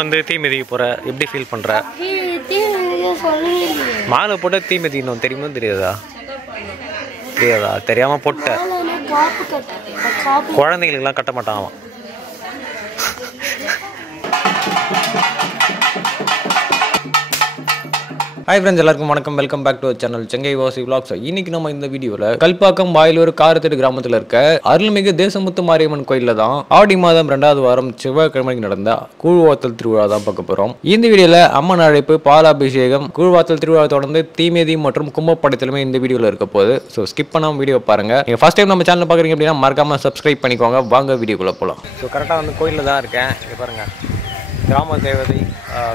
வந்து தீ மிதிக்க போற எப்படி ஃபீல் பண்ற? மாலை போட்ட தீ மிதிக்கணும் தெரியுமா தெரியாதா? தெரியாதா? தெரியாம போட்ட குழந்தைகளுக்கெல்லாம் கட்ட மாட்டான். ஹாய் ஃப்ரெண்ட்ஸ், எல்லாருக்கும் வணக்கம். வெல்கம் பேக் டு சேனல் செங்கை வாசி விலாக்ஸ். இன்னைக்கு நம்ம இந்த வீடியோவில் கல்பாக்கம் வாயிலூர் காரத்தெட்டு கிராமத்தில் இருக்க அருள்மிகு தேசமுத்து மாரியம்மன் கோயிலில் தான் ஆடி மாதம் 2வது வாரம் செவ்வாய்க்கிழமைக்கு நடந்த கூழ்வாத்தல் திருவிழா தான் பார்க்க போகிறோம். இந்த வீடியோவில் அம்மன் அழைப்பு, பாலாபிஷேகம், கூழ்வாத்தல் திருவிழா தொடர்ந்து தீமிதி மற்றும் கும்பப்படத்திலுமே இந்த வீடியோவில் இருக்க போகுது. ஸோ ஸ்கிப் பண்ணாமல் வீடியோ பாருங்க. நீங்கள் ஃபர்ஸ்ட் டைம் நம்ம சேனல் பார்க்குறீங்க அப்படின்னா மறக்காம சப்ஸ்கிரைப் பண்ணிக்கோங்க. வாங்க வீடியோக்குள்ளே போகலாம். ஸோ கரெக்டாக வந்து கோயிலில் தான் இருக்கேன். இங்கே பாருங்க, கிராம தேவதை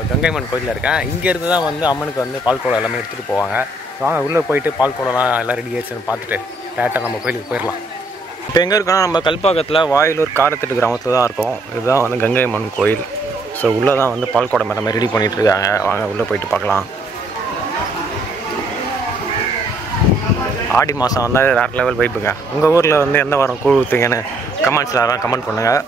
கங்கைம்மன் கோயிலில் இருக்கேன். இங்கேருந்து தான் வந்து அம்மனுக்கு வந்து பால் குடம் எல்லாமே எடுத்துகிட்டு போவாங்க. வாங்க உள்ளே போயிட்டு பால் குடம்லாம் எல்லாம் ரெடி ஆயிடுச்சுன்னு பார்த்துட்டு டேரெக்டாக நம்ம கோயிலுக்கு போயிடலாம். இப்போ எங்கே இருக்கோன்னா நம்ம கல்பாக்கத்தில் வாயிலூர் காரத்தெட்டு கிராமத்தில் தான் இருக்கோம். இதுதான் வந்து கங்கைம்மன் கோயில். ஸோ உள்ளே தான் வந்து பால் குடம் எல்லாமே ரெடி பண்ணிகிட்ருக்காங்க. வாங்க உள்ளே போயிட்டு பார்க்கலாம். ஆடி மாதம் வந்தால் வேறு லெவல் வைப்புங்க. உங்கள் ஊரில் வந்து எந்த வாரம் கூழ் ஊற்றுங்கன்னு கமெண்ட்ஸில் யாரும் கமெண்ட் பண்ணுங்கள்.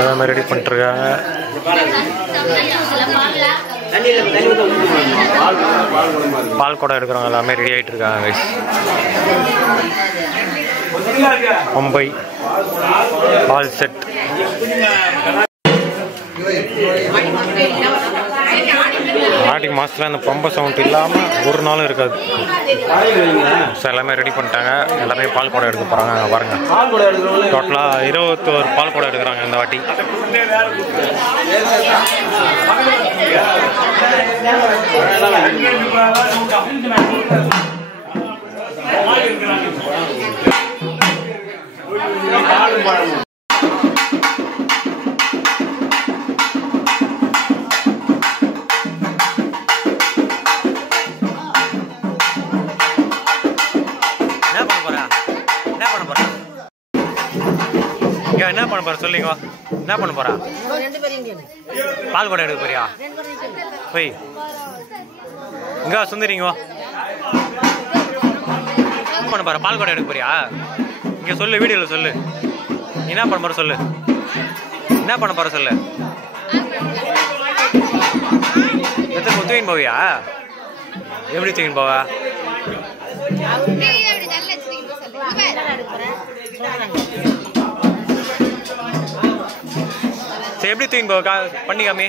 எல்லாமே ரெடி பண்ணிட்டுருக்காங்க. பால் குடம் எடுக்கிறவங்க எல்லாமே ரெடி ஆகிட்டு இருக்காங்க. மும்பை பால் செட் ஆடி மாதத்தில் அந்த பம்பை சவுண்ட் இல்லாமல் ஒரு நாளும் இருக்காது. ஸோ எல்லாமே ரெடி பண்ணிட்டாங்க. எல்லாமே பால் குடம் எடுக்க போகிறாங்க. அங்கே பாருங்கள், டோட்டலாக 21 பால் குடம் எடுக்கிறாங்க இந்த வாட்டி. என்ன பண்ண போற சொல்லிங்க. என்ன பண்ண போறா? பால் குடம் எடுக்க போறியா? போய் இங்க சுந்தரிங்க. என்ன பண்ண போற? பால் குடம் எடுக்க போறியா? இங்க சொல்லு, வீடியோல சொல்லு. என்ன பண்ண போற சொல்லு. என்ன பண்ண போற சொல்லு. எத்தனை தூக்கின்னு போவியா? எப்படி தூக்கின்னு போவா? சரி, எப்படி தூக்கின்னு போவா? பண்ணிக்காமே.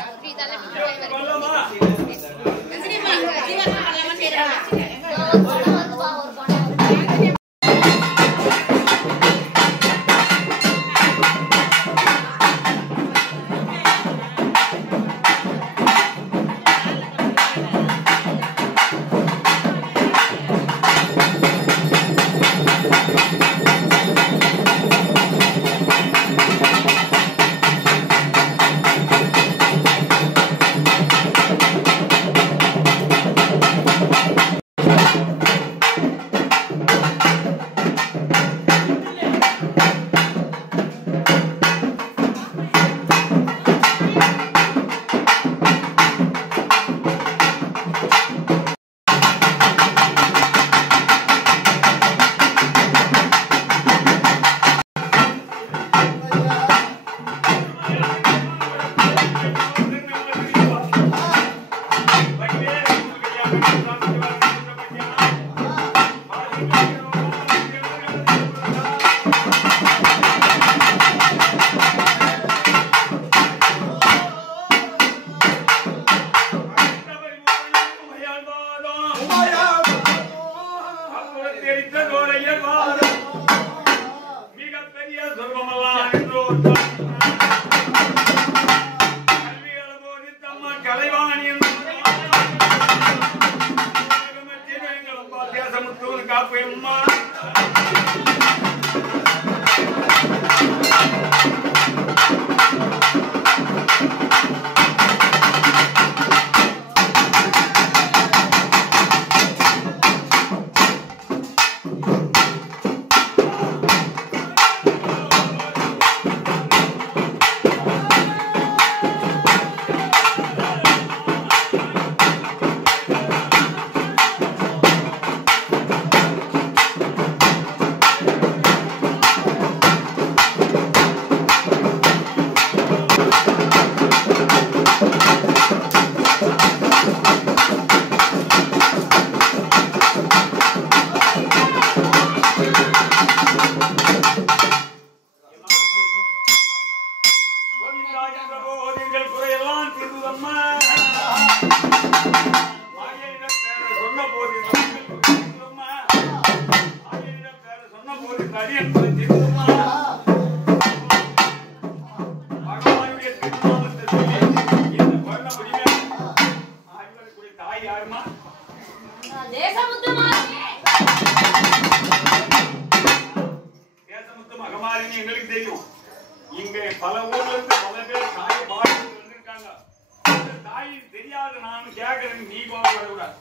தாய் தெரியாது நான் கேட்கறேன், நீ கோபப்படக்கூடாது.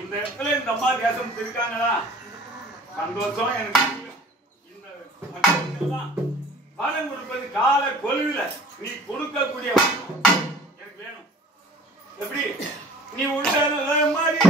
இந்த இடத்துல இந்த அம்மா தேசம் இருக்காங்களா சந்தோஷம் எனக்கு. இந்த மக்களுக்கெல்லாம் பலன் கொடுப்பது கால கொலுவில நீ கொடுக்கக்கூடிய எனக்கு வேணும். எப்படி நீ உள்ள மாதிரி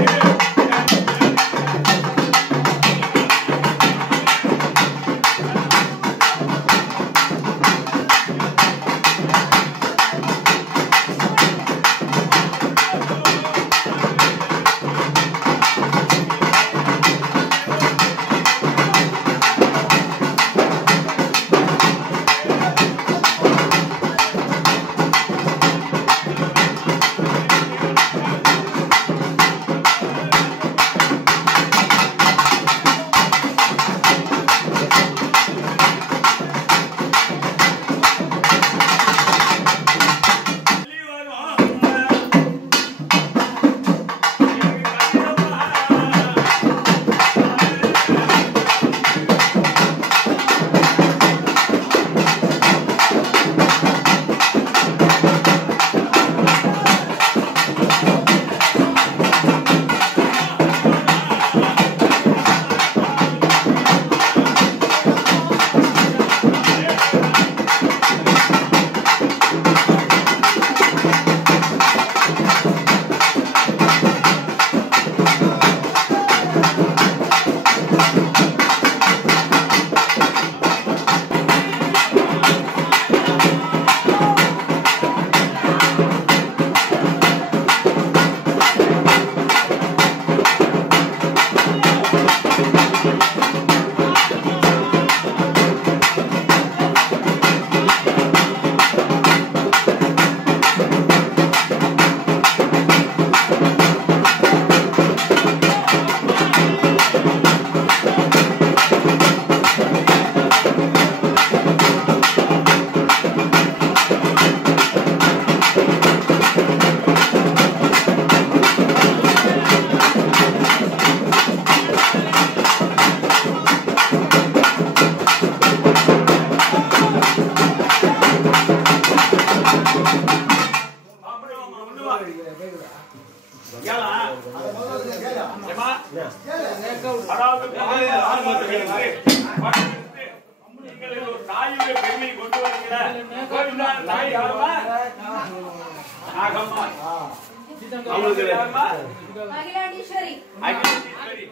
தாயுடைய பெருமை கொண்டு வருகிறார். தாய் யாருமா? நாகம்மா. அவளுக்கு யாருமா? அகிலாண்டீஸ்வரி. அகிலாண்டீஸ்வரி.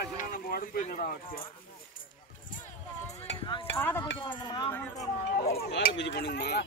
ஆச்சுன்னா நம்ம உடம்பு என்னடா ஆச்சு? பாத பூஜை பண்ணுமா? பாத பூஜை பண்ணுங்கம்மா.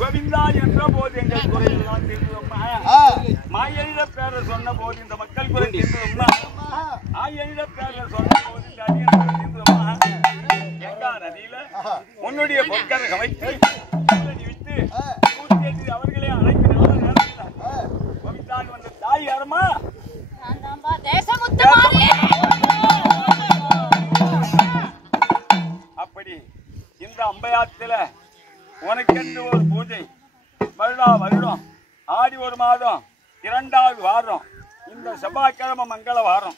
கோவிந்தா என்ற போது எங்கள் குறையெல்லாம் தீர்ந்தோம்மா. மாயனிட பேர சொன்ன போது இந்த மக்கள் குறை தீர்ந்தோம்மா. ஆயனிட பேர சொன்ன போது இந்த அடியன் குறை தீர்ந்தோம்மா. கங்கா நதியில உன்னுடைய பொற்கரை வைத்து விட்டு பூத்தேற்றி அவர்களே அழைத்து நல்ல நேரத்தில் கோவிந்தாக வந்த தாய் யாரம்மா? அப்படி இந்த அம்பையாத்துல உனக்கென்று ஒரு பூஜை வருடம் ஆடி ஒரு மாதம் 2வது வாரம் இந்த செவ்வாய்க்கிழமை மங்கள வாரம்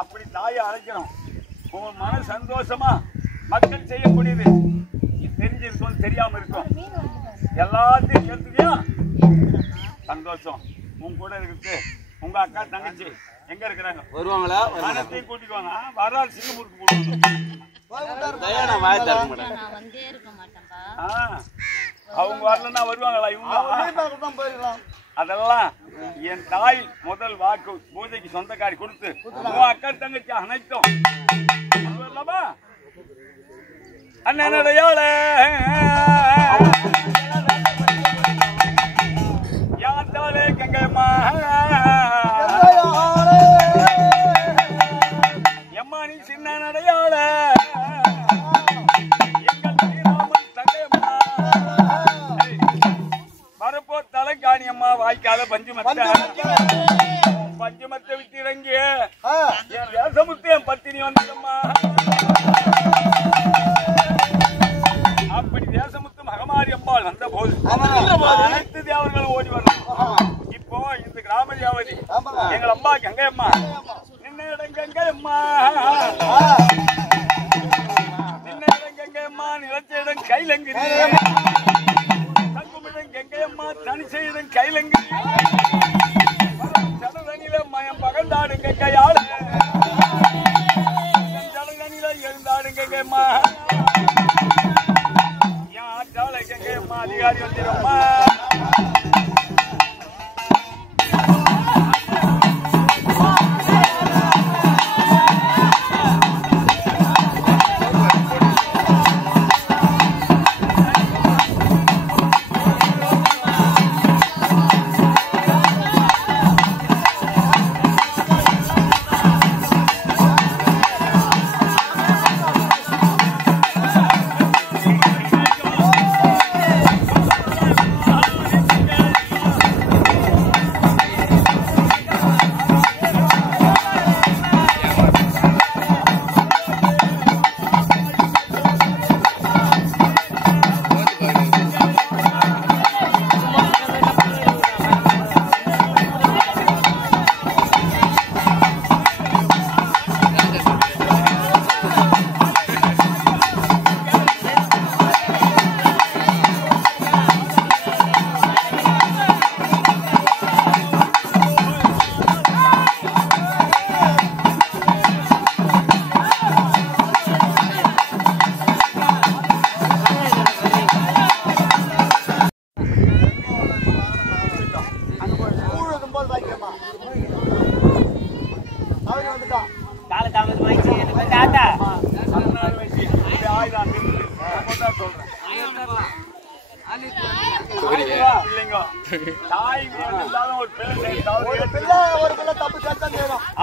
அப்படி தாயை அழைக்கிறோம். உன் மன சந்தோஷமா மக்கள் செய்யக்கூடியது தெரிஞ்சிருக்கும் தெரியாம இருக்கும் எல்லாத்தையும் எடுத்துக்கியா சந்தோஷம். உன் கூட இருக்கு உங்க அக்கா தங்கச்சி எங்க இருக்கிறாங்க? வருவாங்களா? மனத்தையும் கூட்டிட்டு வாங்க. வராது சிங்கப்பூருக்கு போடுவாங்க. அவங்க வரலன்னா வருவாங்களா? இவங்க அதெல்லாம் என் தாய் முதல் வாக்கு பூஜைக்கு சொந்தக்காரி கொடுத்து உன் அக்கா தங்கச்சி அனைத்தும் அண்ணனடையாள யாத்தாலே கங்கையம்மா எம்மா நீ சின்ன நடையாள காணியம்மா வாய்க்கால பஞ்சுமத்தை விட்டு இறங்கி என் வேசமுத்து என் பத்தினி வந்தம்மா. அப்படி தேசமுத்து மகமாரி அம்பாள் வந்த போது அனைத்து தேவர்களும் ஓடி வரணும். இப்போ இந்த கிராம தேவதி எங்கள் அம்மா கங்கையம்மா நின்னிடம் கங்கையம்மா நின்னிடம் கங்கையம்மா நிலச்சிடம் கைலங்கிரி கங்கையம்மா தனிசையிடம் கைலங்கிரி ஜனதனில மயம் பகந்தாடுங்க கையாள ஜனதனில எழுந்தாடுங்க கையம்மா யாத்தால கங்கையம்மா அதிகாரி வந்திரம்மா.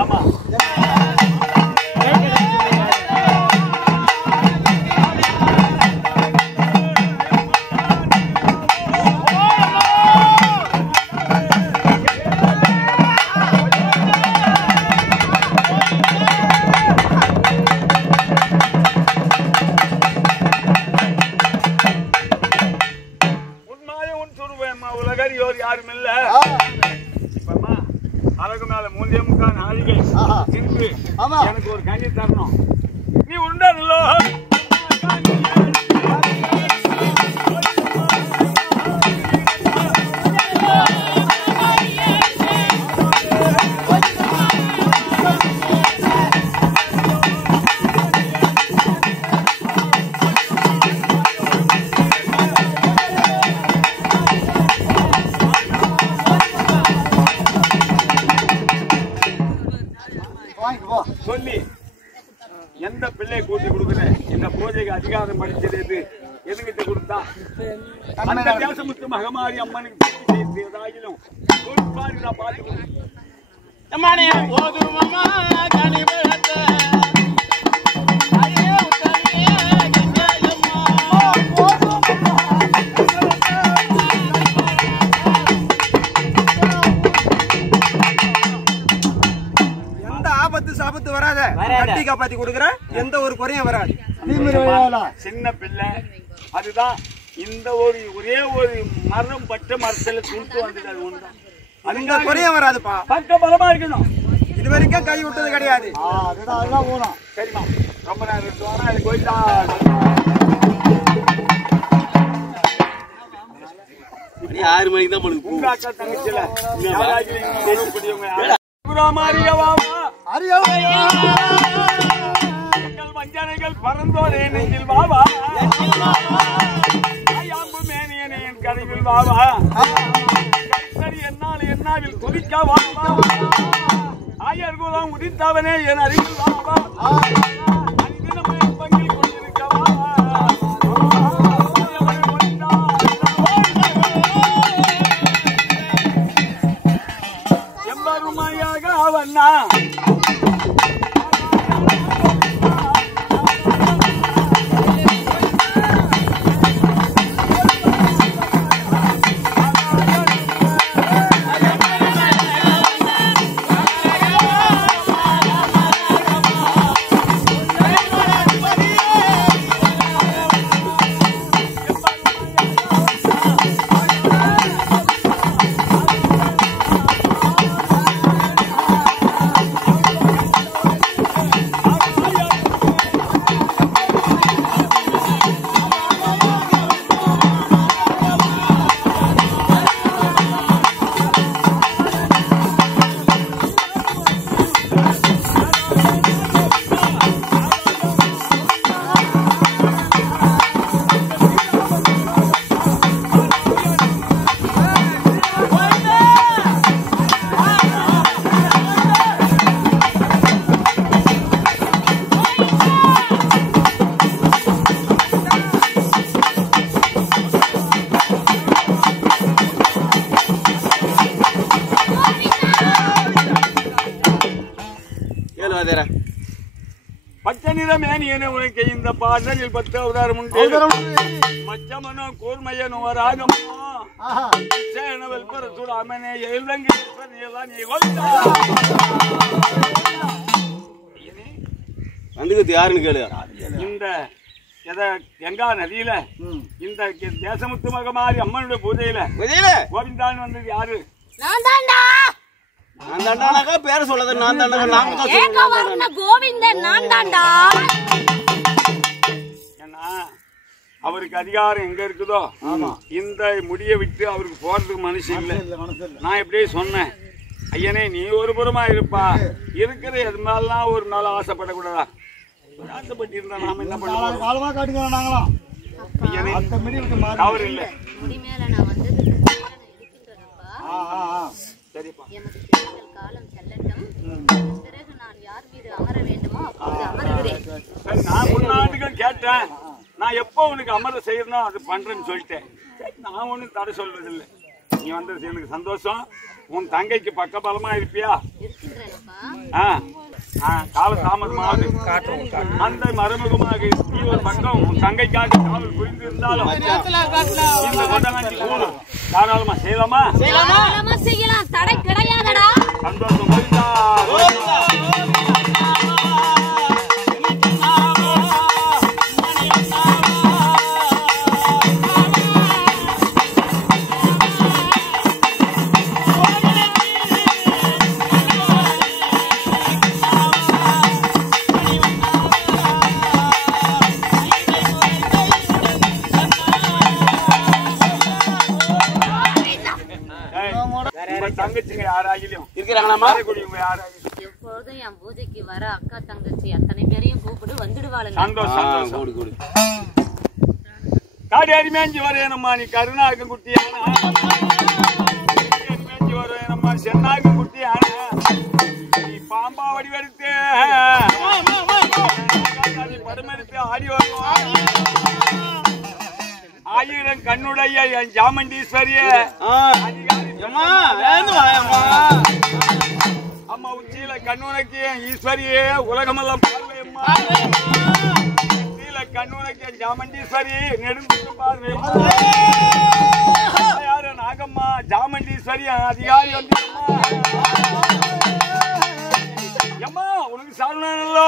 ஆமா உலகறியோர் யாரும் இல்ல. இப்பமா அழகு மேல 3.25 நாளிகை இன்று எனக்கு ஒரு கண்ணி தரணும். நீ உண்டல்லோ சொல்லி எந்த பிள்ளை கூட்டி கொடுக்குறேன் இந்த பூஜைக்கு அதிகாரம் படிச்சது எதுகிட்ட கொடுத்தா அந்த தேசமுத்து மகமாரி அம்மனுக்கு ஏதாகிலும் பார்த்து சாபத்து வராத கட்டி காப்பாத்தி கொடுக்குற எந்த ஒரு குறையும் வராது. சின்ன பிள்ளை அதுதான் இந்த ஒரே ஒரு மரம் பட்ட மரத்துல துண்டு வந்தது. அது ஒண்ணுதான், அதுங்க குறையும் வராதுப்பா. பக்க பலமா இருக்கணும். இது வரைக்கும் கை விட்டது கிடையாது. சரிமா ரொம்ப நேரம் அது போயிட்டா 6 மணிக்கு தான் பண்ணுங்க. உங்க அக்கா தங்கச்சில எங்கள் வஞ்சனைகள் பறந்தோரே நெஞ்சில் வாவா ஐயாம்பு மேனியனே என் கனவில் வாவா சரி என்னால் என்னாவில் துதிக்க வாவா ஆயர் குலம் உதித்தவனே என் அருகில் வாவா அனிதினமே பங்கில் கொண்டிருக்க வாவா எம்பருமையாக அவன்னா பச்சை நிற மேனியனை உனக்கு இந்த பாடலில் 10 அவதாரம் உண்டு. மச்சமனோ கூர்மையனோ ராகமோ சேனவல் பரசுராமனே வந்துக்கு யாருன்னு கேளு. இந்த கங்கா நதியில இந்த தேசமுத்து மகமாரி அம்மனுடைய பூஜையில கோவிந்தான் வந்தது யாரு? பேர சொல்லாத. நான் தாண்டா கோவிந்தன். நான் தாண்டா. ஏன்னா அவருக்கு அதிகாரம் எங்க இருக்குதோ இந்த முடிய விட்டு அவருக்கு போறதுக்கு மனசு இல்லை. நான் எப்படியே சொன்னேன், ஐயனே நீ ஒரு புறமா இருப்பா, இருக்கிற எது மேலாம் ஒரு நாள் ஆசைப்படக்கூடாதா? ஆசைப்பட்டு இருந்தா நாம என்ன பண்ணுவோம்? ஐயனே அவர் இல்லை. சரிப்பா. சரி, நான் முன்னாடிக்கும் கேட்டேன். நான் எப்போ உனக்கு அமர செய்யணும் அது பண்றேன்னு சொல்லிட்டேன். நான் ஒன்னும் தடை சொல்றது இல்லை. நீ வந்தது எனக்கு சந்தோஷம். உன் தங்கைக்கு பக்கபலமா இருப்பியா? கால தாமதமாவது அந்த மறைமுகமாக நீ ஒரு பக்கம் உன் தங்கைக்காக காவல் புரிந்து இருந்தாலும் இந்த கொண்டகாஞ்சி கூடு தாராளமா செய்யலாமா? செய்யலாம், தடை கிடையாதடா. சந்தோஷம் புரிந்தா தங்கச்சிங்க யாராகிலும் இருக்கிறாங்களா? எப்போதும் என் பூஜைக்கு வர அக்கா தங்கச்சி அத்தனை பேரையும் கூப்பிட்டு வந்துடுவாளுங்க. சந்தோஷம். காடி அரிமேஞ்சி வரேனம்மா நீ கருணாக்கு குட்டியான அரிமேஞ்சி வரேனம்மா சென்னாக்கு குட்டியான நீ பாம்பா வடிவெடுத்து படமெடுத்து ஆடி வருவான். ஆயிரம் கண்ணுடைய என் ஜாமண்டீஸ்வரிய அம்மா உச்சியில கண்ணுனக்கு என் ஈஸ்வரியே உலகமெல்லாம் பார்வையம்மா. உச்சியில கண்ணுனக்கு என் ஜாமண்டீஸ்வரி நெடுந்து பார்வையம்மா. யாரு நாகம்மா ஜாமண்டீஸ்வரி அதிகாரி வந்து அம்மா உனக்கு சாரணோ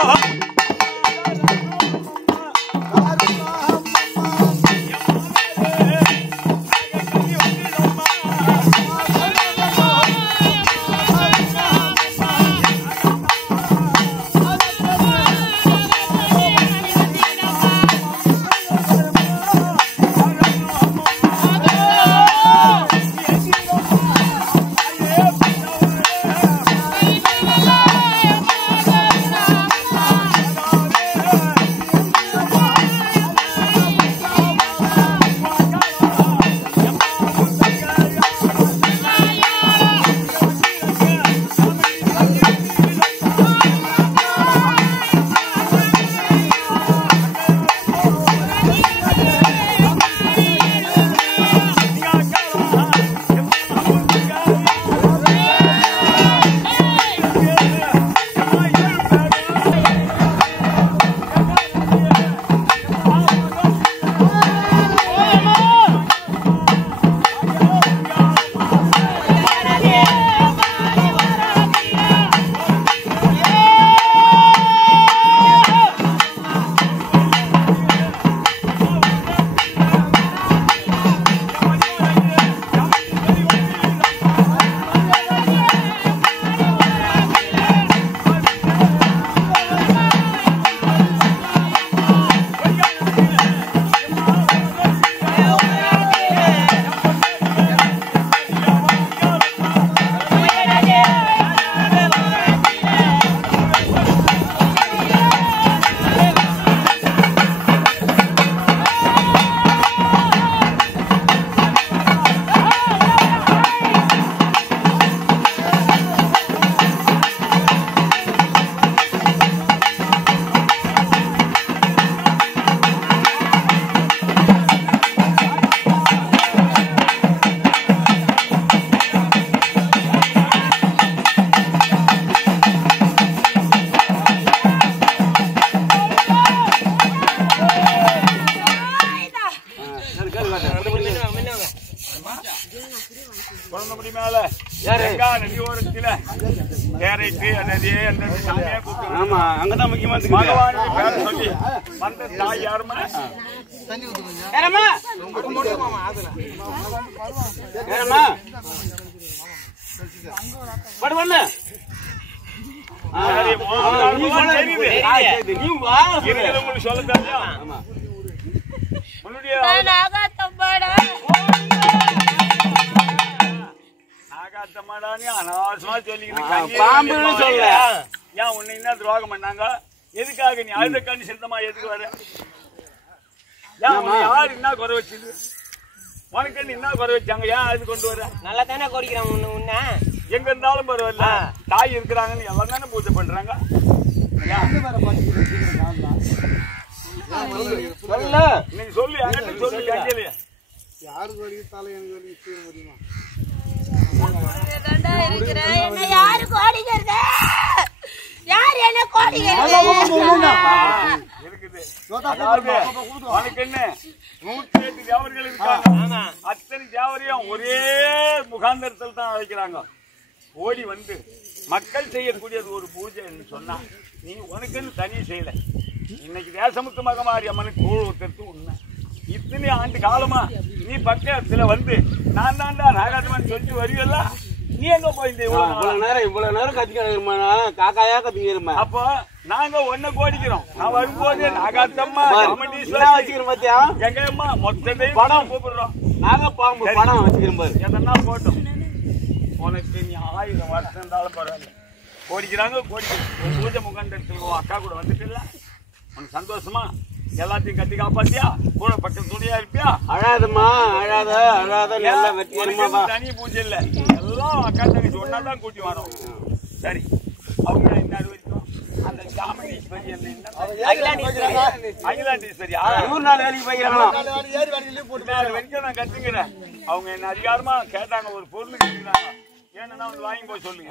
அங்கதான் முக்கியமா சொல்லி வந்த தாய் யாருமா சொல்ல நாகாத்தம்மாடான்னு அனாவசமா சொல்லிக்கிட்டு சொல்ல ஏன் உன்னை என்ன துரோகம் பண்ணாங்க? எதுக்காக நீ அழுத கண்ணு சிந்தமா எதுக்கு வர? யாரு என்ன குறை வச்சது? உனக்கு என்ன குறை வச்சாங்க? ஏன் அது கொண்டு வர? நல்லா தானே குடிக்கிறான். உன்ன எங்க இருந்தாலும் பரவாயில்ல, தாய் இருக்கிறாங்கன்னு எல்லாம் தானே பூஜை பண்றாங்க. நீங்க சொல்லு என்கிட்ட சொல்லு கேட்கலையா யாருக்கு வலி தலை எனக்கு வலி முடியுமா என்ன யாரு கோடிக்கிறது யார் என்ன கோடிக்கிறது இருக்குது உனக்கு என்ன 108 தேவர்கள் இருக்காங்க அத்தனை தேவரையும் ஒரே முகாந்தரத்தில் தான் அழைக்கிறாங்க ஓடி வந்து மக்கள் செய்யக்கூடியது ஒரு பூஜைன்னு சொன்னா நீ உனக்குன்னு தனி செய்யல இன்னைக்கு தேசமுத்து மகமாரி அம்மனுக்கு கூழ் ஊத்துறது உண்மை இத்தனை ஆண்டு காலமா நீ பக்கத்துல வந்து நான் தான்டா நாகாத்தமன் சொல்லிட்டு வருவல்ல நீ எங்க போயிருந்த இவ்வளவு நேரம் கத்திக்கிறமா காக்காயா கத்திக்கிறமா அப்போ நாங்க ஒன்ன கோடிக்கிறோம் நான் வரும்போது நாகாத்தம்மா வச்சுக்கிறோம் பாத்தியா எங்க அம்மா மொத்த படம் கூப்பிடுறோம் நாங்க பாம்பு படம் வச்சுக்கிறோம் பாரு எதனா போட்டோம் உனக்கு நீ 1000 வருஷம் இருந்தாலும் பரவாயில்ல கோடிக்கிறாங்க கோடிக்கிறோம் பூஜை முகாண்டத்துக்கு அக்கா கூட வந்துட்டு இல்ல உனக்கு சந்தோஷமா எல்லாத்தையும் கட்டி காப்பாத்தியா கூட பக்கத்து துணியா இருப்பியா அழாதம்மா அழாத நல்லா வெட்டியமா தனி பூஜை இல்ல எல்லாம் அக்கா தங்கச்சி ஒன்னாதான் கூட்டி வரோம் சரி அவங்க என்ன வரைக்கும் அந்த சாமணீஸ்வரி அகிலாண்டீஸ்வரியா 100 நாள் வேலைக்கு போய்க்கிறாங்களா வரைக்கும் நான் கத்துக்கிறேன் அவங்க என்ன அதிகாரமா கேட்டாங்க ஒரு பொருள் கேட்கிறாங்க ஏன்னா வந்து வாங்கி போய் சொல்லு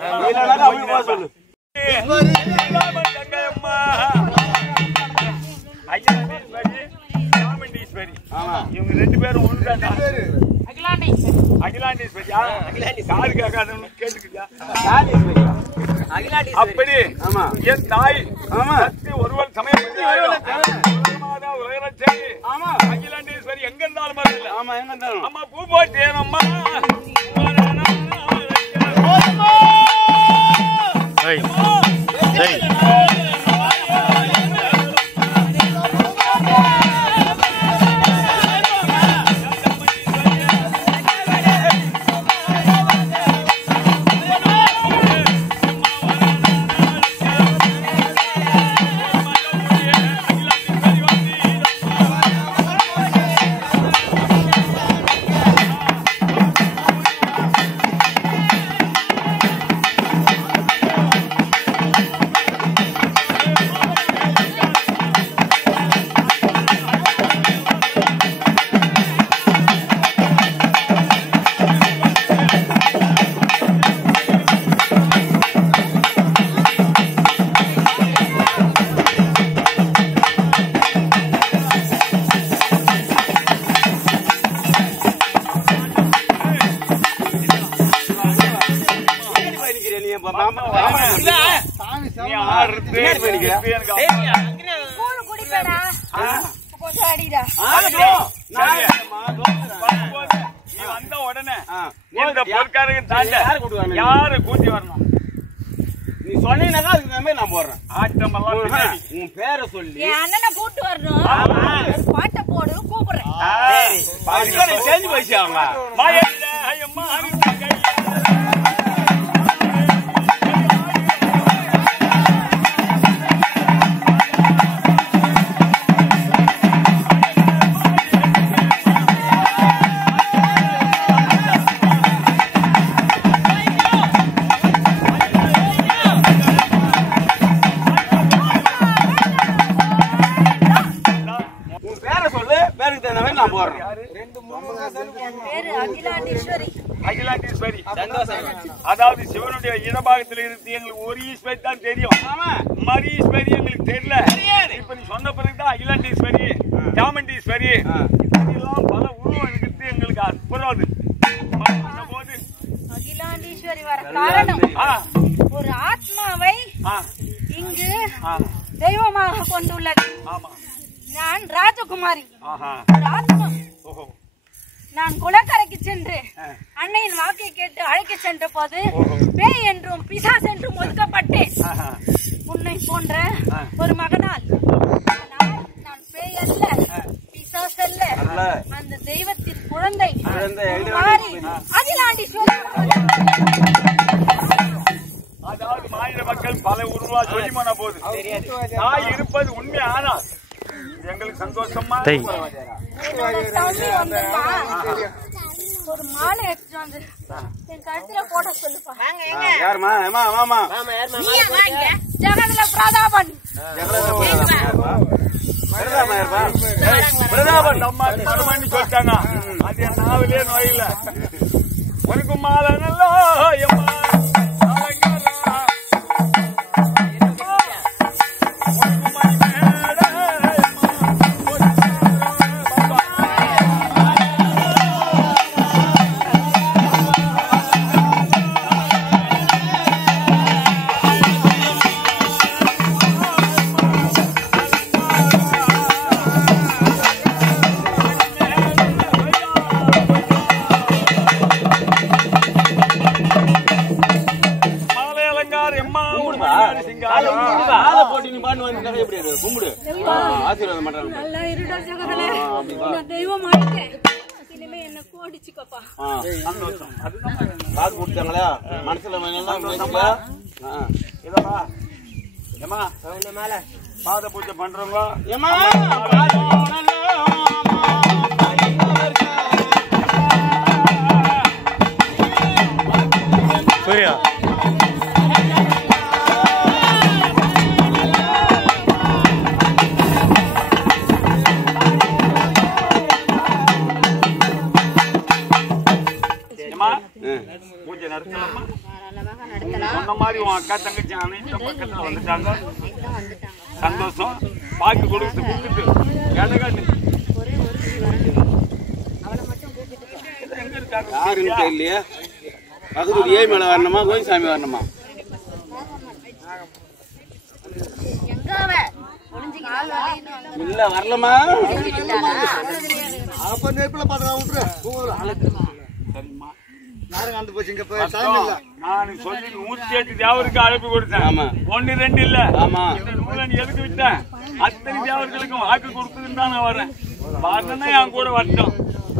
அகிலாண்டீஸ்வரி சாமுண்டீஸ்வரி இவங்க 2 பேரும் ஒண்ணுதான் அகிலாண்டீஸ்வரியா காது கேட்காதவங்க கேட்டுக்கிட்டியா அப்படி என் தாய் சக்தி ஒருவர் சமயம் அகிலாண்டீஸ்வரி எங்க இருந்தாலும் அம்மா பூ போட்டேன் அம்மா நீ வந்த உடனே இந்த பொற்காரங்க தாண்ட யாரு கூட்டி வரணும் நீ சொன்னீங்கன்னாக்கா அதுக்கு மாதிரி நான் போடுறேன் ஆட்டம் எல்லாம் உன் பேரை சொல்லி அண்ணனை கூட்டு வரணும் பாட்டை போடு கூப்பிடுறேன் செஞ்சு போயிச்சு அவங்க நான் போறேன் அகிலாண்டீஸ்வரி அதாவது சிவனுடைய இடபாகத்தில் இருந்து எங்களுக்கு ஒரு ஈஸ்வரி தான் தெரியும் மறு ஈஸ்வரி எங்களுக்கு தெரியல இப்ப நீ சொன்ன பிறகுதான் அகிலாண்டீஸ்வரி சாமுண்டீஸ்வரி எல்லாம் பல உருவம் இருக்குது எங்களுக்கு அற்புதம் போது அகிலாண்டீஸ்வரி வர காரணம் ஒரு ஆத்மாவை இங்கு தெய்வமாக கொண்டுள்ளது. நான் ராஜகுமாரி நான் குளக்கரைக்கு சென்று அன்னையின் வாக்கை கேட்டு அழைக்க சென்ற போது பேய் என்றும் பிசாஸ் என்றும் ஒதுக்கப்பட்டேன். உன்னை போன்ற ஒரு மகனால் நான் பேய் அல்ல பிசாஸ் அல்ல அந்த தெய்வத்தின் குழந்தை அகிலாண்டீஸ்வரி. அதாவது மாநில மக்கள் பல உருவா சொல்லி போன போது தாய் இருப்பது உண்மை. ஆனால் எங்களுக்கு சந்தோஷமா ஒரு மாலை எடுத்துட்டு வந்து என் கழுத்துல போட சொல்லுப்பா. யாருமா? ஏமா வாமா. ஜெகதல பிரதாபன். பிரதாபன் அம்மா மறுமணி சொல்லிட்டாங்க. அது என் நாவிலே நோயில்ல. உனக்கு மாலை நல்லா பாத பூஜை பண்றவங்க பூஜை நடத்தலாமா? சொன்ன மாதிரி உன் அக்கா தங்கச்சி அனைத்தும் பக்கத்துல வந்துட்டாங்க. சந்தோஷம். பாக்கு கொடுத்துட்டு யாருன்னு தெரியலையே. பக்கத்து ஏய் மேல வரணுமா கோயில்சாமி வரணுமா? இல்ல வரலமா? அப்ப நெருப்புல பாத்துக்கலாம். நான் சொல்லி 108 தேவருக்கு அழைப்பு கொடுத்தேன். 1 2 இல்ல. இந்த நூலன் எதுக்கு விட்டேன்? அத்தனை தேவர்களுக்கும் வாக்கு கொடுத்துன்னு தான் நான் வர்றேன். வரணும்னா என் கூட வரட்டும்.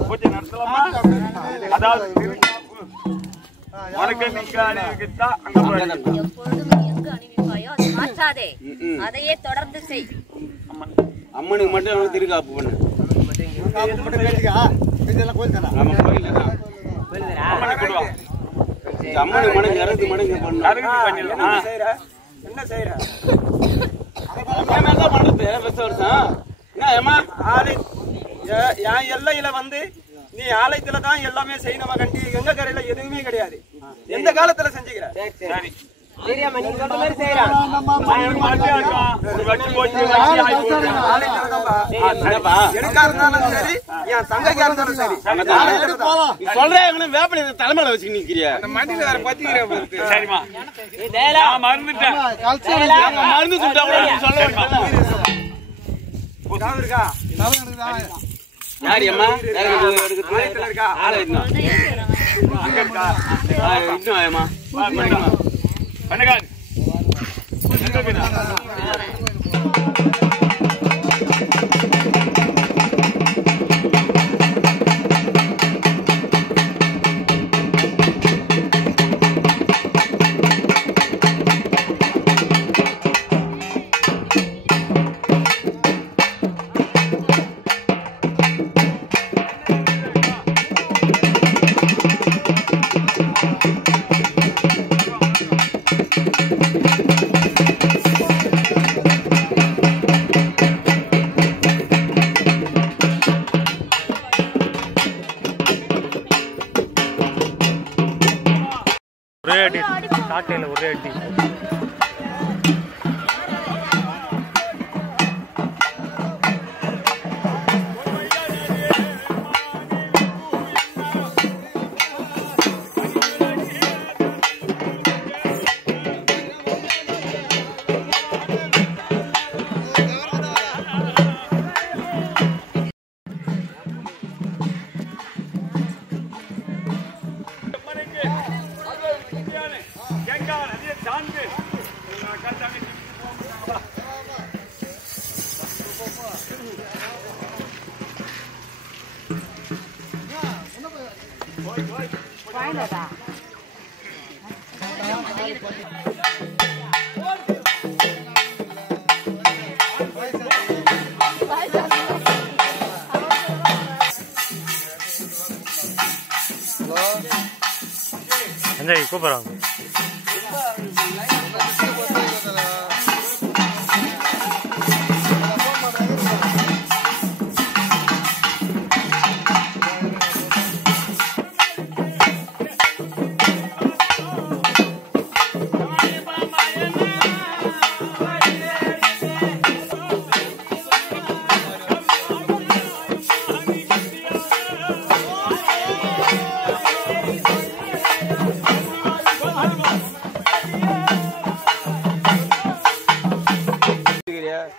பூஜை நடத்தலாமா? அதாவது உனக்கு நீங்க அணிவிக்கிட்டா அங்க அதையே தொடர்ந்து செய். அம்மனுக்கு மட்டும் திருக்காப்பு பண்ணு. அம்மனுக்கு மடங்கு 60 மடங்கு பண்ணு. என்ன செய்யற? பண்றது வருஷம் என்ன ஏமா என் எல்லையில வந்து நீ ஆலயத்துல தான் எல்லாமே செய்யணுமா கண்டி? எங்க கரையில எதுவுமே கிடையாது. எந்த காலத்துல செஞ்சுக்கிற? சரி சரியாமா, நீங்க சொல்ற மாதிரி செய்யறான். எனக்கா இருந்தாலும் சரி, என் தங்கைக்கா இருந்தாலும் சரி. சொல்றேன் வேப்பனை தலைமையில வச்சு நிக்கிறியா? மண்டியில வேற பத்திக்கிற சரிமா மறந்துட்டேன். மருந்து சுட்டா சொல்ல இருக்கா? யாரு அம்மா இருக்கா? பண்ணகாது ஒரே அடி காட்டையில ஒரே அடி. சஞ்சய் கூப்பிடுறாங்க.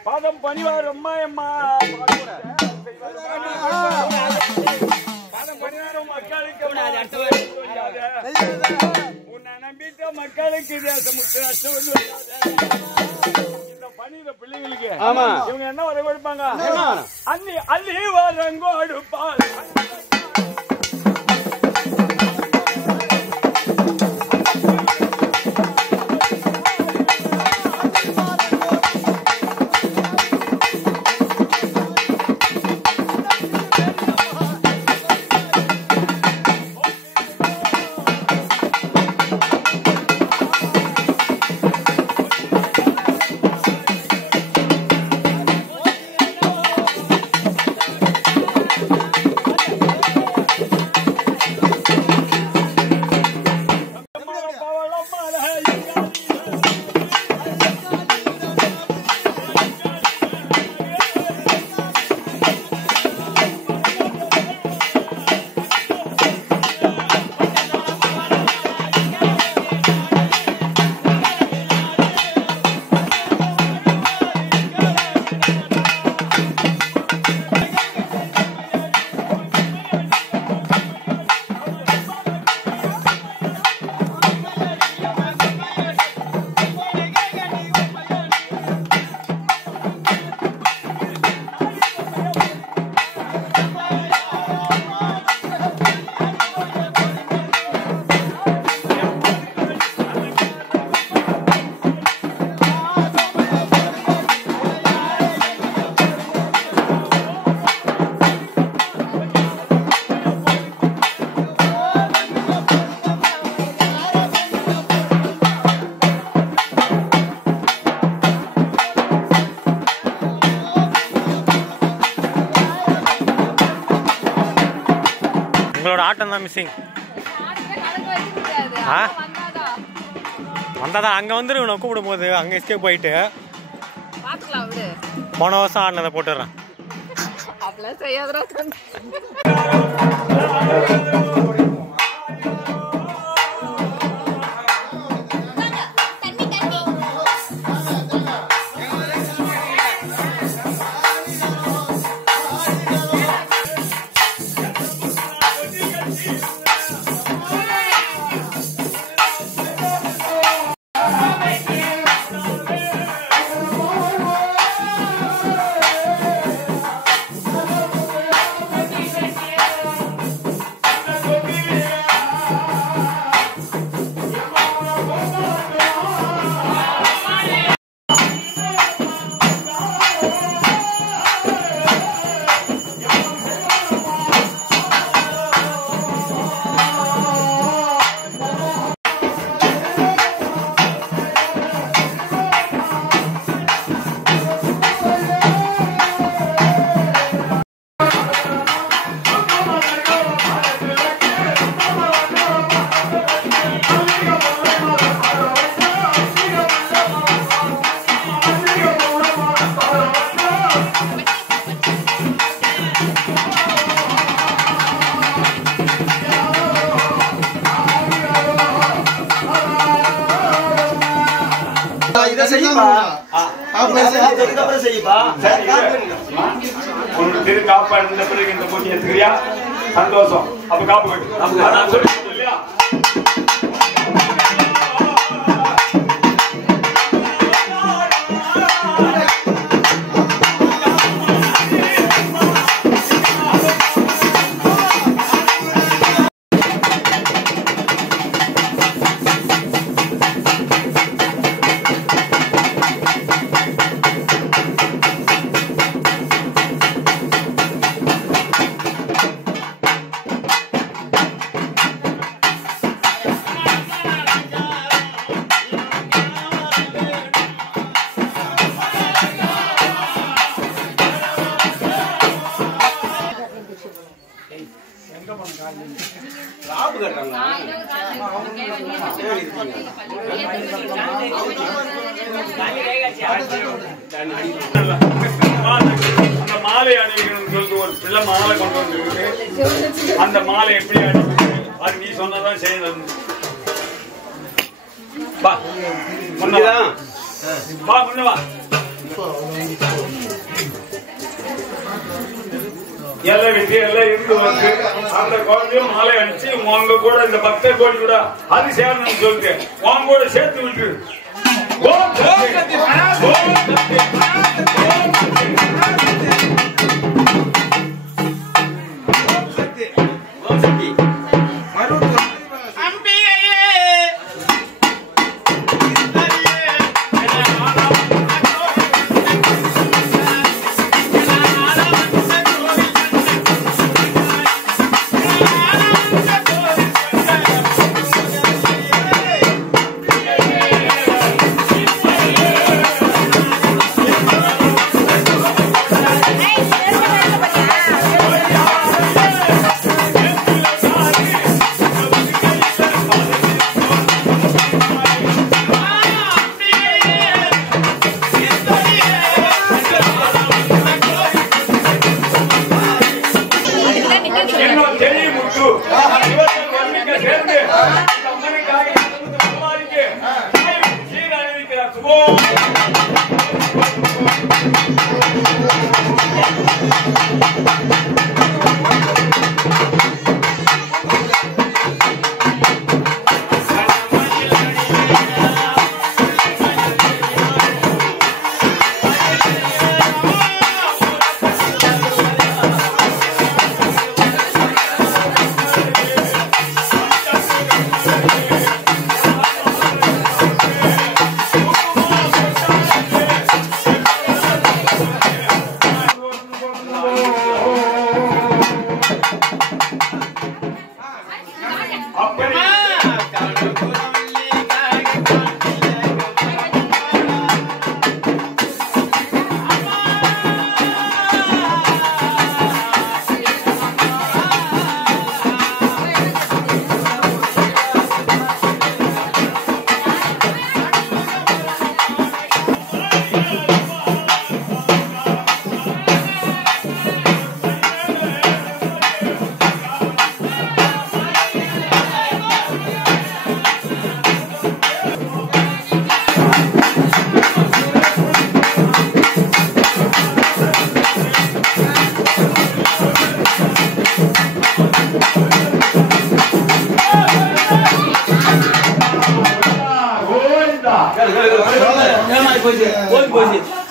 பாதம் பணிவார் அம்மா அம்மா பாதம் பணிவார் மக்களுக்கு உன்னை நம்பிட்ட மக்களுக்கு இந்த பணியில பிள்ளைங்களுக்கு இவங்க என்ன வர கொடுப்பாங்க? அள்ளி அள்ளி வரங்கோடுப்பாள் உங்களோட ஆட்டம் தான் மிஸ்ஸிங். வந்தாதான் அங்கே வந்துடும். நான் கூப்பிடும் போது அங்கே எஸ்கேப் போயிட்டு போன வருஷம் ஆடினதை போட்டுடுறேன். திரு காப்பாடு இந்த பிறகு இந்த போட்டி எடுத்துக்கிறியா? சந்தோஷம். அப்ப காப்பு கட்டு இல்லையா? லாபு கட்டுறாங்க. அந்த மாலை அணிவிக்கணும்னு சொல்லிட்டு ஒரு பிள்ளை மாலை கொண்டு வந்துருக்கு. அந்த மாலை எப்படி அணிவிக்கணும் அது நீ சொன்னதான் செய்யணும். வா முன்னதான் வா முன்ன வா. எல்லாம் வெட்டி எல்லாம் இருந்து வந்து அந்த குழந்தையும் மாலை அடிச்சு உங்க கூட இந்த பக்தர் கோடி கூட அது சேரணும்னு சொல்லிட்டு உங்க கூட சேர்த்து விட்டு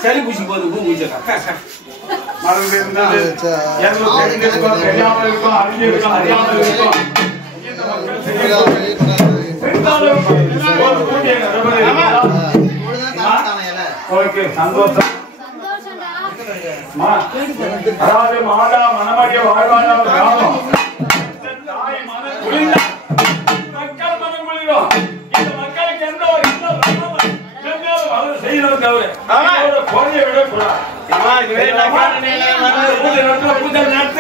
சரி பூசி போது பூ பூஜை மறந்து இருந்தது தெரியாமல் இருக்கும் அறிஞ்சிருக்கும் அறியாமல் இருக்கும். ஓகே சந்தோஷம். அதாவது மாதா மனமகிய வாழ்வான கிராமம் தாய் மனம் குளிர்ந்த மக்கள் மனம் குளிரும். இந்த மக்களுக்கு எந்த ஒரு செய்யணும் தவிர குறைய விடக்கூடாது. சொல்லிட்டேன்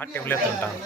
ஆட்டே சொல்லிட்டான்.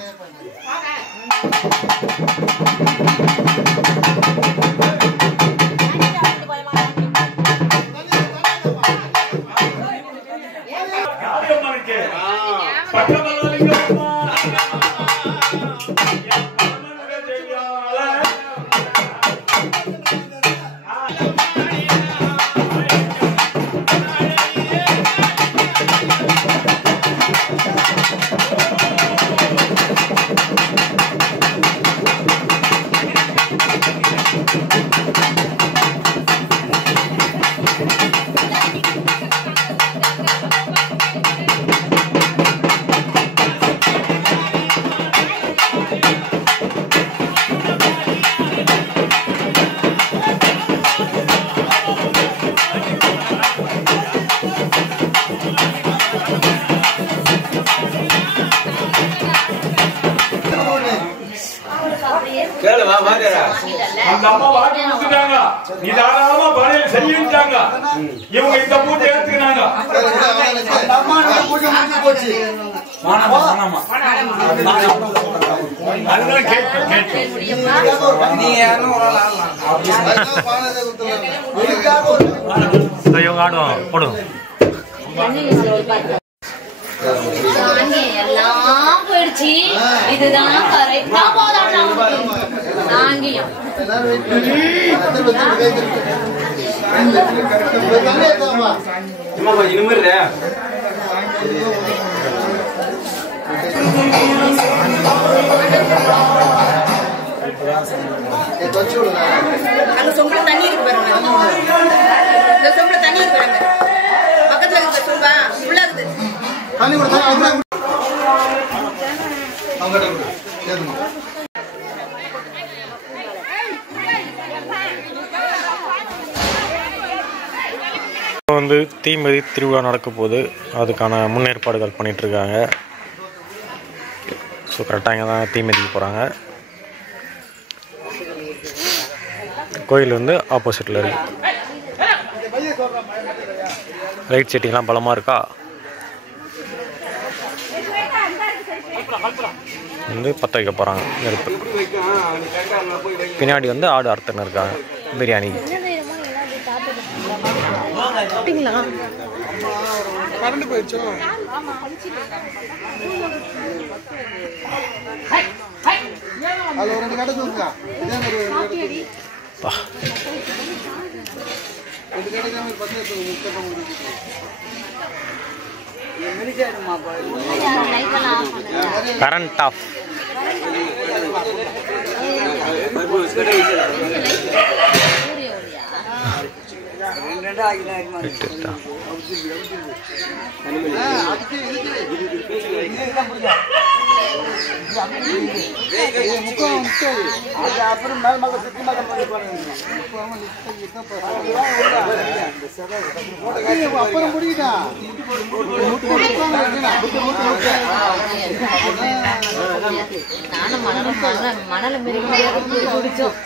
அந்த அம்மா வாங்கி கொடுத்துட்டாங்க. நீ தாராளமா படையில செய்யிட்டாங்க. இவங்க இந்த பூஜை எடுத்துக்கினாங்க. அதுதான் கேட்டு இவங்க ஆடுவாங்க போடும். எல்லாம் போயிடுச்சு. இதுதான் கரெக்டா போதாட்டம் நாங்கியம். அங்க சொம்புல தண்ணி இருக்கு பாருங்க. இந்த சொம்புல தண்ணி இருக்கு பாருங்க. பக்கத்துல இருக்க சொம்பா உள்ள இருக்குது. தண்ணி கூட அவங்க வந்து தீமிதி திருவிழா நடக்க போகுது. அதுக்கான முன்னேற்பாடுகள் பண்ணிகிட்ருக்காங்க. ஸோ கரெக்டாக இங்கே தான் தீமிதிக்கு போகிறாங்க. கோயில் வந்து ஆப்போசிட்டில் இருக்கு. லைட் செட்டிங்லாம் பலமாக இருக்கா. வந்து பற்ற வைக்க போகிறாங்க நெருப்பு. பின்னாடி வந்து ஆடு அறுத்துன்னு இருக்காங்க பிரியாணிக்கு. கரண்ட் போயிடுச்சோ. அது ஒரு 2 கடை தூங்குங்க. இதே மாதிரி ஒரு கரண்ட் ஆஃப். அப்புறம் முடிக்கிட்டா மணல குடிச்சோம்.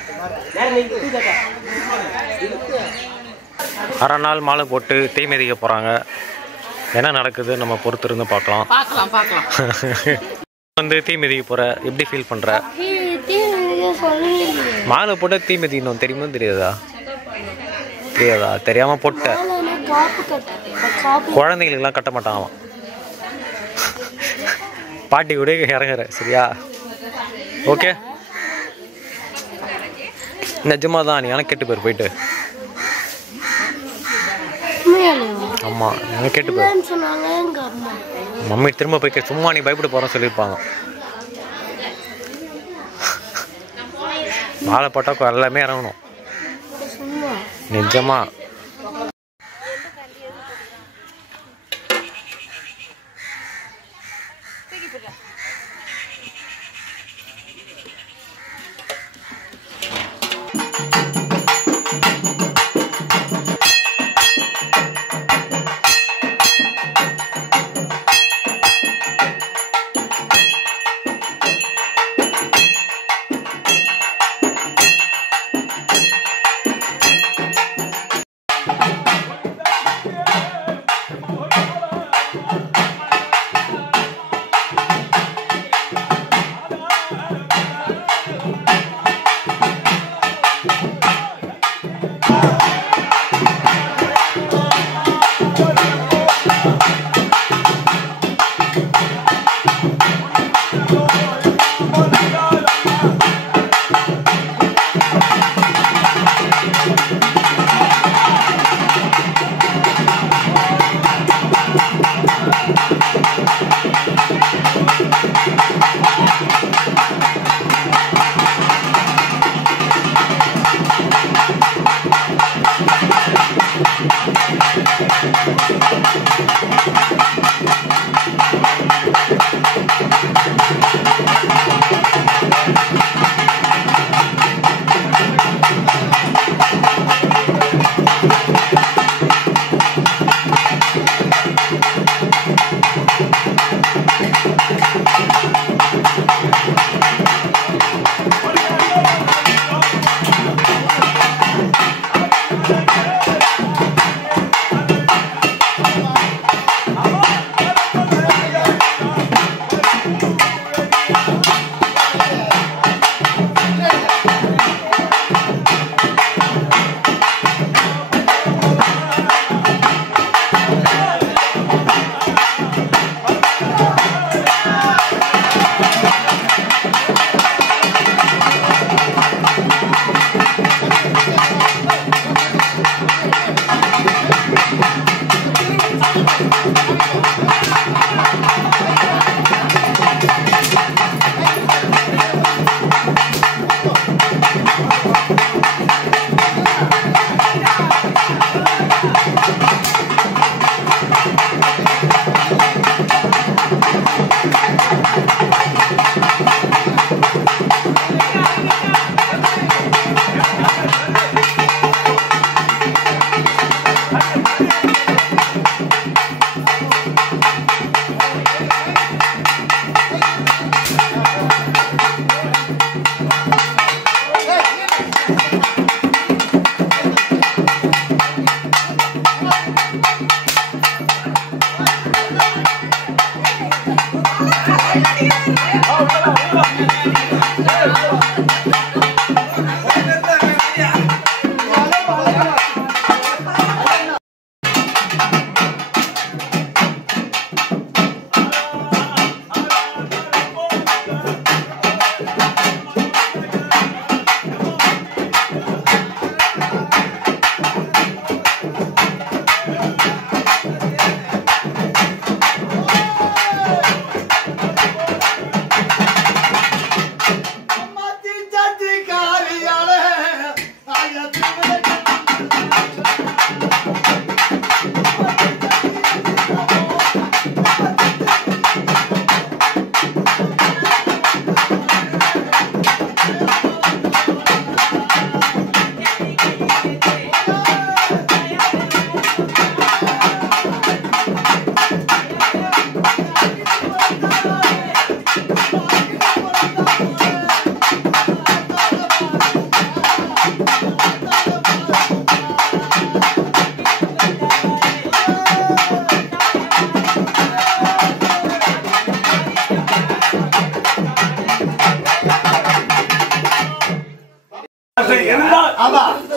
அரை நாள் மாலை போட்டு தீ மிதிக்க போகிறாங்க. என்ன நடக்குது நம்ம பொறுத்திருந்து பார்க்கலாம். வந்து தீ மிதிக்க போகிற எப்படி ஃபீல் பண்ணுற? மாலை போட்ட தீ மிதிக்கணும் தெரியுமா தெரியாதா? தெரியாமல் போட்ட. குழந்தைங்களுக்கெல்லாம் கட்ட மாட்டான். பாட்டி கூட இறங்குற சரியா? ஓகே நிஜமா தான். நீ ஆனால் கெட்டு போயிரு போயிட்டு. ஆமாம் எனக்கு கேட்டு போய் மம்மி திரும்ப போய் சும்மா நீ பயப்பட போகிறோன்னு சொல்லியிருப்பாங்க. மாலை போட்டால் எல்லாமே இறங்கணும் நிஜமா.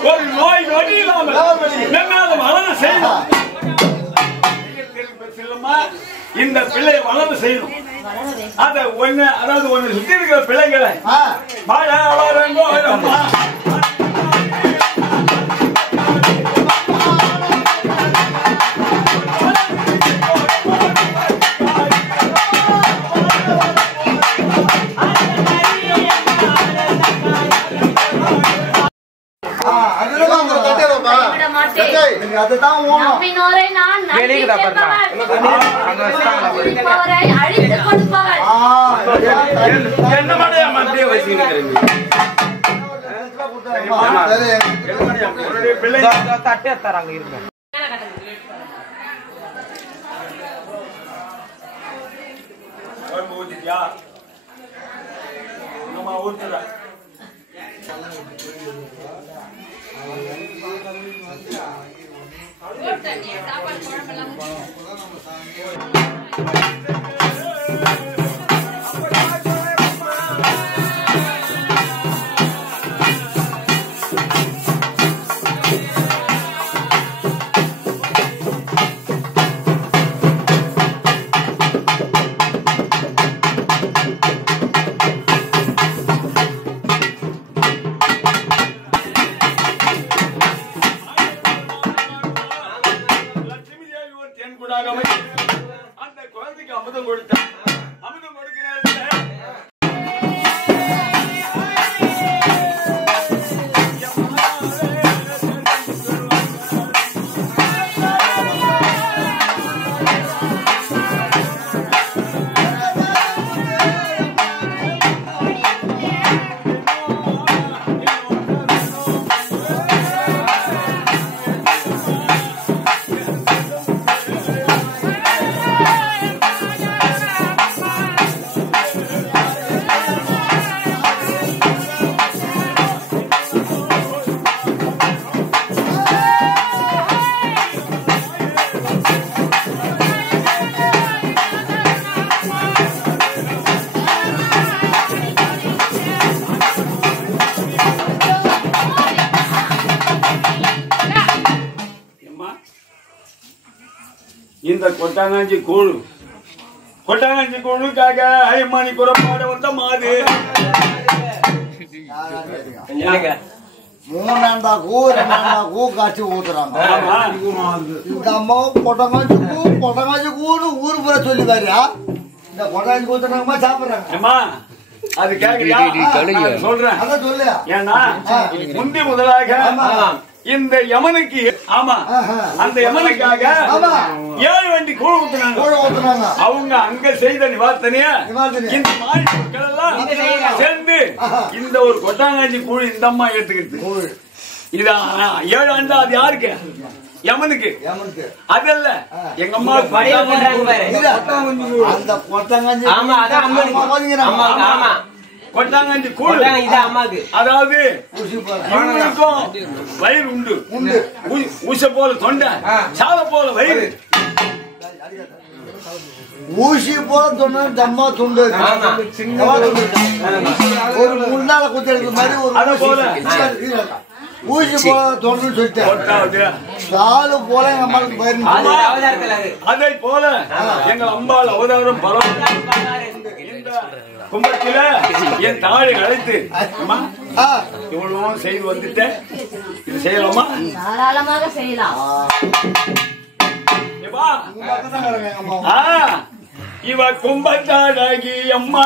ஒரு நோய் நொடி இல்லாமல் வளர செய்யணும். இந்த பிள்ளை வளர செய்யணும். அத ஒண்ணு, அதாவது ஒண்ணு சுத்தி இருக்கிற பிள்ளைகளை அந்த குழந்தைக்கு அமுதம் கொடுத்த அமுதம் கொடுக்கிறார். இந்த கொட்டாங்காஞ்சி கூழுக்காக ஐமானி குறப்பாட வந்த மாது மூணாண்டா கூ காய்ச்சி ஊத்துறாங்க. இந்த அம்மாவும் பொட்டங்காச்சி கூன்னு ஊரு பூரா சொல்லி பாரியா. இந்த பொட்டங்காச்சி ஊத்துறாங்கம்மா சாப்பிடுறாங்க. அது கேக்குறியா? சொல்றேன். அதான் சொல்லு. ஏன்னா முந்தி முதலாக இந்த யமனுக்கு அந்த யமனுக்காக 7 வண்டி கூழ் ஊத்துனாங்க. அவங்க அங்க செய்த நிவார்த்தனைய இந்த மாறி மக்கள் எல்லாம் சேர்ந்து இந்த ஒரு கொட்டாங்காஞ்சி கூழ் இந்த அம்மா எடுத்துக்கிட்டு இது 7 ஆண்டா. அது யாருக்கு? யமனுக்கு. அதல்ல எங்க அம்மா கொட்டாங்காஞ்சி கூழ் அம்மாக்கு. அதாவது இவங்களுக்கும் வயிறு உண்டு. ஊச போல தொண்டை, சால போல வயிறு. ஊசி போல தொண்ணு தம்மா துண்டு ஒரு முன்னால குத்தி எடுக்கிற மாதிரி ஒரு ஊசி போல தொண்ணுன்னு சொல்லிட்டேன். சாலு போல எங்க அம்மாவுக்கு பயிர் அதை போல எங்கள் அம்பாள் அவதாரம் பலம் கும்பத்தில என் தாழை அழைத்து இவ்வளவும் செய்து வந்துட்டேன். இது செய்யலாமா? தாராளமாக செய்யலாம். இவ கும்பத்தாடகி அம்மா